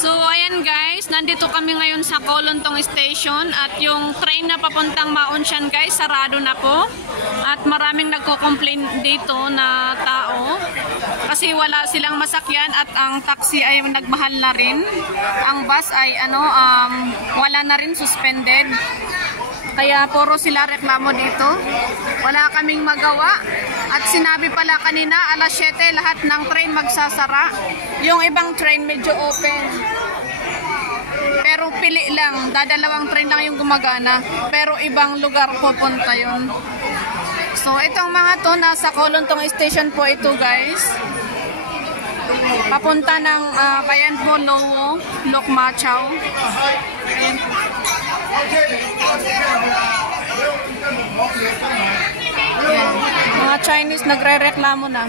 So, ayan guys, nandito kami ngayon sa Kolontong Station at yung train na papuntang Maonshan guys, sarado na po. At maraming nagko-complain dito na tao kasi wala silang masakyan at ang taxi ay nagmahal na rin. Ang bus ay wala na rin, suspended. Kaya puro sila reklamo dito. Wala kaming magawa. At sinabi pala kanina, alas 7 lahat ng train magsasara. Yung ibang train medyo open. Pero pili lang. Dadalawang train lang yung gumagana. Pero ibang lugar pupunta yun. So itong mga to, nasa Kolontong Station po ito guys. Papunta ng Bayan po, Lowo, Lokmachaw. Ayan po. Ayan. Mga Chinese nagre-reklamo na.